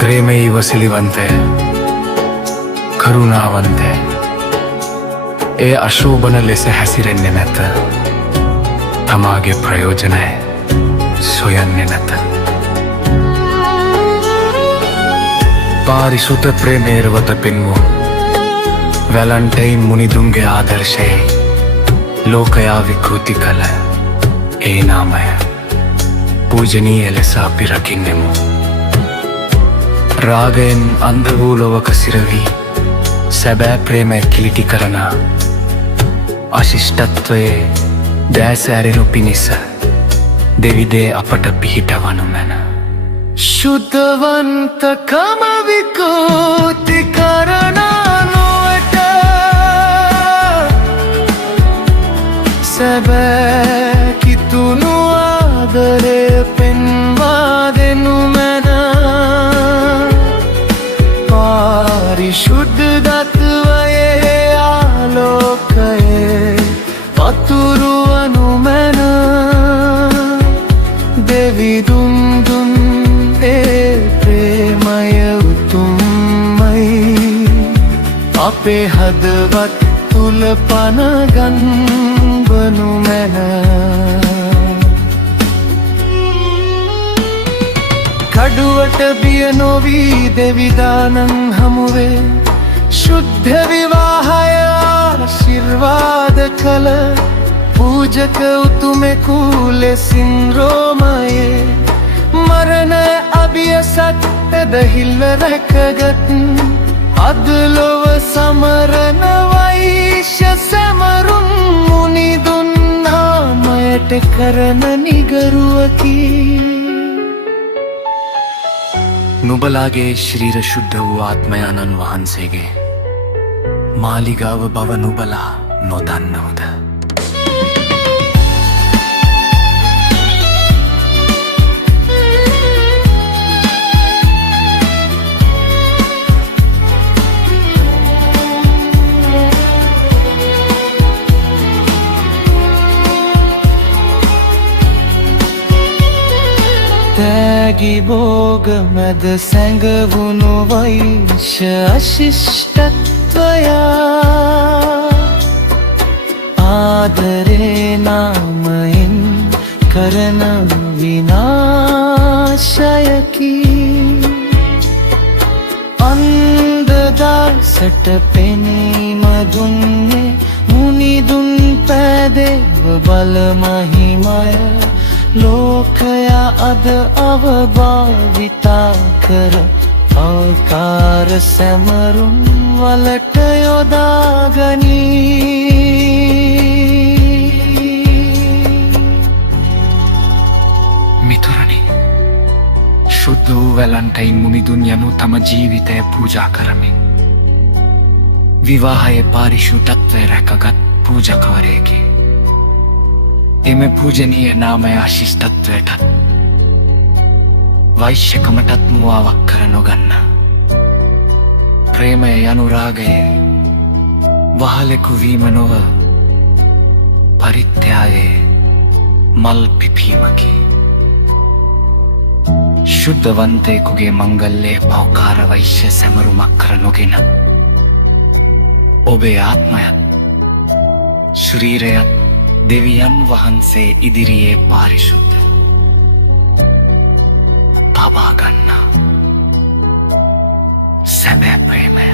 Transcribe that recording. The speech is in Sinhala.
ಪ್ರೇಮೈವ ಸಿಲಿವಂತೆ ಕರುಣಾವಂತೆ ಎ ಅಶೋಭನ ಲೆಸೆ ಹಸಿರೆನ್ನೆ ನೆತ್ತ ತಮಗೆ ಪ್ರಯೋಜನ ಸೊಯನ್ನೆ ನೆತ್ತ ಪಾರಿಸುತ ಪ್ರೇಮೆ ಇರುವತ ಪಿನ್ಮು ವ್ಯಾಲೆಂಟೈನ್ ಮುನಿದುಂಗೆ ಆದರ್ಶೆ ಲೋಕಯ ವಿಕೃತಿ ಕಲ ಏ ನಾಮಯ ಪೂಜನೀಯ ಲೆಸ ಪಿರಕಿನ್ನೆಮು ರಾಗයෙන් අන්ධවූලොවක සිරවී සැබෑ ප්‍රේමය කිලිටි කරන අශිෂ්ටත්වයේ දෑසෑරෙනු පිණිස දෙවිදේ අපට පිහිටවනු මැන ශුද්ධවන්තකම විකෘති කරනානුවට සැබෑ කිතුුණු ආදරය පෙන්වා දෙනු මැන පාරිශුද්ධත්වයේ ආලෝකයේ පතුරුවනු මැන දෙවිදුන් දුන් ඒ ප්‍රේමය උතුම්මයි අපේ හදවත් තුල පනගන්වනු මැන කඩුවට බිය නොවී දෙවිදානන් හමුවේ ශුද්ධ විවාහය ආශිර්වාද කළ පූජක උතුමෙකු ලෙසින් රෝමයේ මරණ අභියසත් එදහිල්ල රැකගත් අද ලොව සමරන වෛශ්‍ය සැමරුම් මුනිදුන් නාමයට කරන නිගරුවකි නුබලාගේ ශරීර ශුද්ධ වූ ආත්මයාණන් වහන්සේගේ මාලිගාව බව නුබලා නොදන්නවද? තෑගි බෝග මැද සැඟවුණු වෛශ්‍ය අශිෂ්ටත්වයා ආදරේ නාමයෙන් කරන විනාශයකි අන්ධදාසට පෙනීම දුන්නේ මුනිදුන් පෑදෙව බල මහිමය ලෝකයා අද අවභාවිතා කර ආකාර සැමරුම් වලට යොදාගනී මිතුරනි ශුද්ධ වූ වැලන්ටයින් මුනිදුන් යනු තම ජීවිතය පූජා කරමින් විවාහයේ පාරිශුද්ධත්වය රැකගත් පූජකවරයෙකි එම පූජනීය නාමය අශිෂ්ටත්වයටත් වෛශ්‍යකමටත් මුවාවක් කර නොගන්න ප්‍රේමය යනු රාගයේ වහලෙකු වීම නොව පරිත්‍යාගයේ මල් පිපීමකි ශුද්ධවන්තයෙකුගේ මංගල්‍යයේ පෞකාර වෛශ්‍ය සැමරුමක් කර නොගෙන ඔබේ ආත්මයත් ශරීරයත් දෙවියන් වහන්සේ ඉදිරියේ පාරිශුද්ධ තබා ගන්නා සැබෑ ප්‍රේමය